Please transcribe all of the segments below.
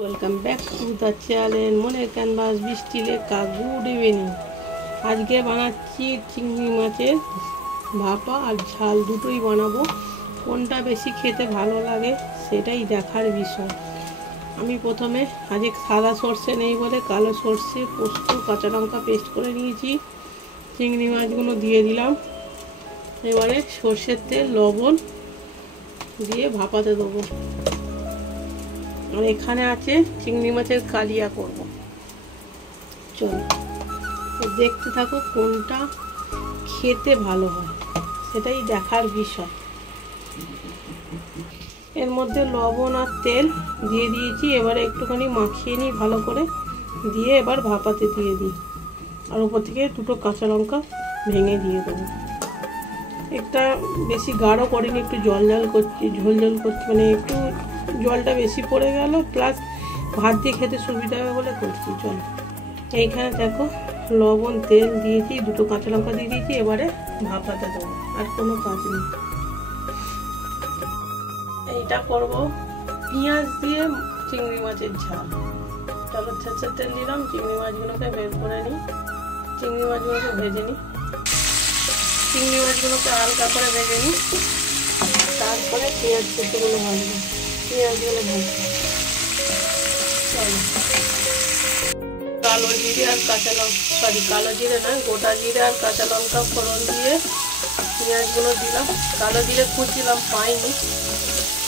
Welcome back to the channel মনের canvas বৃষ্টি লেখা। Good evening. আজকে বানাচ্ছি চিংড়ি মাছের ভাপা আর ঝাল, দুটোই বানাবো। কোনটা বেশি খেতে ভালো লাগে সেটাই দেখার বিষয়। আমি প্রথমে আজকে সাদা সর্ষে নেই বলে কালো সর্ষে, পোস্ত, কাঁচা লঙ্কা পেস্ট করে নিয়েছি। চিংড়ি মাছগুলো দিয়ে দিলাম। এবারে সর্ষের তেল, লবণ দিয়ে ভাপাতে দেবো। আর এখানে আছে চিংড়ি মাছের কালিয়া করব। চলো দেখতে থাকো কোনটা খেতে ভালো হয় সেটাই দেখার বিষয়। এর মধ্যে লবণ আর তেল দিয়ে দিয়েছি। এবারে একটুখানি মাখিয়ে নিই ভালো করে, দিয়ে এবার ভাপাতে দিয়ে দিই। আর উপর থেকে দুটো কাঁচা লঙ্কা ভেঙে দিয়ে দেবো। একটা বেশি গাঢ় করিনি, একটু ঝোল করছি, মানে একটু জলটা বেশি পড়ে গেল, প্লাস ভাত দিয়ে খেতে সুবিধা হবে বলে করছি। চলো এইখানে দেখো লবণ তেল দিয়েছি, দুটো কাঁচা লঙ্কা দিয়ে দিয়েছি। এবারে ভাপাতে দেবো, আর কোনো কাজ নেই। এইটা করব পেঁয়াজ দিয়ে চিংড়ি মাছের ঝাল। চলো সরষের তেল দিলাম, চিংড়ি মাছগুলোকে বের করে নিই, চিংড়ি মাছগুলোকে ভেজে নিই। চিংড়ি মাছগুলোকে হালকা করে ভেজে নিই, তারপরে পেঁয়াজ কুচিগুলো ভাজবো। পেঁয়াজগুলো ভাজবো। চলো কালো জিরে আর কাঁচা লঙ্কা, কালো জিরে না, গোটা জিরে আর কাঁচা লঙ্কা ফোড়ন দিয়ে পেঁয়াজগুলো দিলাম। কালো জিরে কুচিলাম, পাইনি,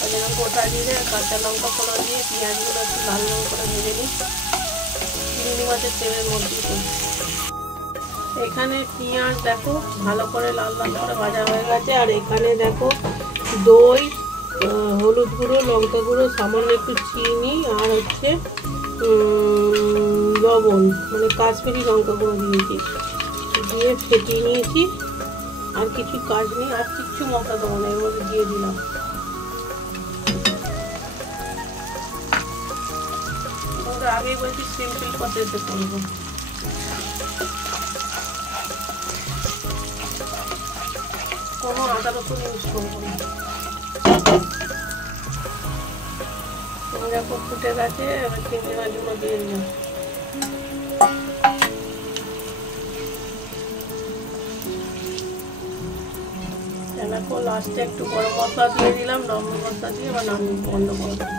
ওই জন্য গোটা জিরে আর কাঁচা লঙ্কা ফোড়ন দিয়ে পেঁয়াজগুলো একটু লাল লাল করে ভেজে নিই। চিংড়ি মাছের তেলের মধ্যে এখানে পেঁয়াজ দেখো ভালো করে লাল লাল করে ভাজা হয়ে গেছে। আর এখানে দেখো দই, হলুদ গুঁড়ো, লঙ্কা গুঁড়ো, সামান্য একটু চিনি আর হচ্ছে লবণ, মানে কাশ্মীরি লঙ্কা গুঁড়ো দিয়েছি, দিয়ে ফেটিয়ে নিয়েছি। আর কিছু কাজ নেই, আর কিচ্ছু মশলা দেবো না, এর মধ্যে দিয়ে দিলাম। আগেই বলছি সিম্পল পদ্ধতিতে করবো। কোনো আদা রসুন ইউজ করবো না। দেখো ফুটে গেছে, এবার চিংড়ি মাছগুলো দিয়ে দিলাম। দেখো লাস্টে একটু গরম মশলা দিয়ে দিলাম, লবণ মশলা দিয়ে এবার বন্ধ করে দিলাম।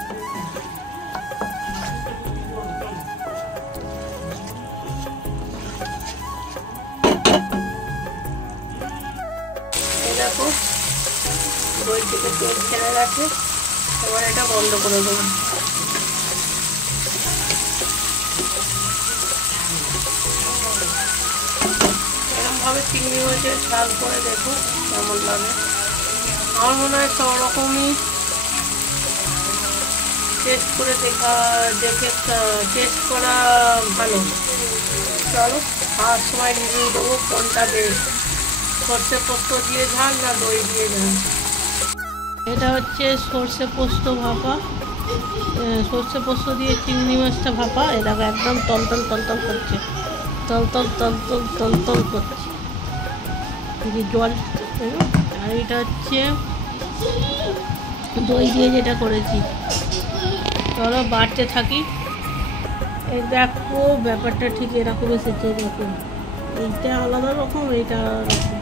দেখো দই থেকে তেল ছেড়ে গেছে, এবার এটা বন্ধ করে দেবো। এরকমভাবে চিংড়ি মাছের ঝাল করে দেখো কেমন লাগে। আমার মনে হয় সব রকমই টেস্ট করে দেখে টেস্ট করা ভালো। চলো খাওয়ার সময় রিভিউ দেবো কোনটা বেস্ট, সর্ষে পোস্ত দিয়ে ঝাল না দই দিয়ে ঝাল। এটা হচ্ছে সর্ষে পোস্ত ভাপা, সর্ষে পোস্ত দিয়ে চিংড়ি মাছটা ভাপা। এটা একদম তলতল তলতল করছে, তলতল তলতল তলতল করছে জল। আর এটা হচ্ছে দই দিয়ে যেটা করেছি। চলো বাড়তে থাকি। এই দেখো ব্যাপারটা ঠিক এরকম এসেছে। দেখো এইটা আলাদা রকম, এইটা আলাদা রকম।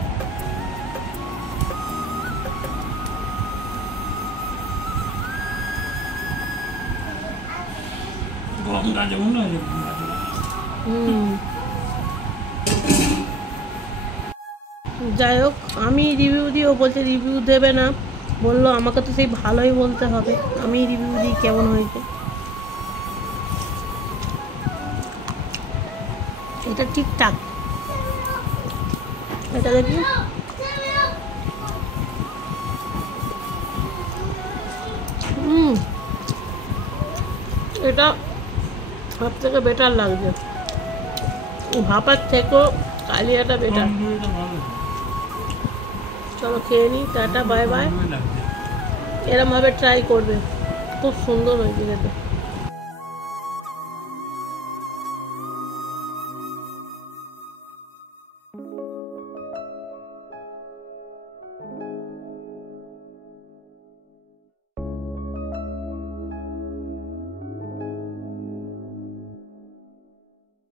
যাই হোক, আমি রিভিউ দিই, ও বলছে রিভিউ দেবে না, বললো আমাকে তো সেই ভালোই বলতে হবে, আমি রিভিউ দিই কেমন হয়েছে। এটা ঠিকঠাক, এটা দেখি। এটা সব থেকে বেটার লাগছে, ভাপার থেকেও কালিয়াটা বেটার। চলো খেয়ে নিই, টাটা বাই বাই। এরমভাবে ট্রাই করবে, খুব সুন্দর হয়েছে খেতে।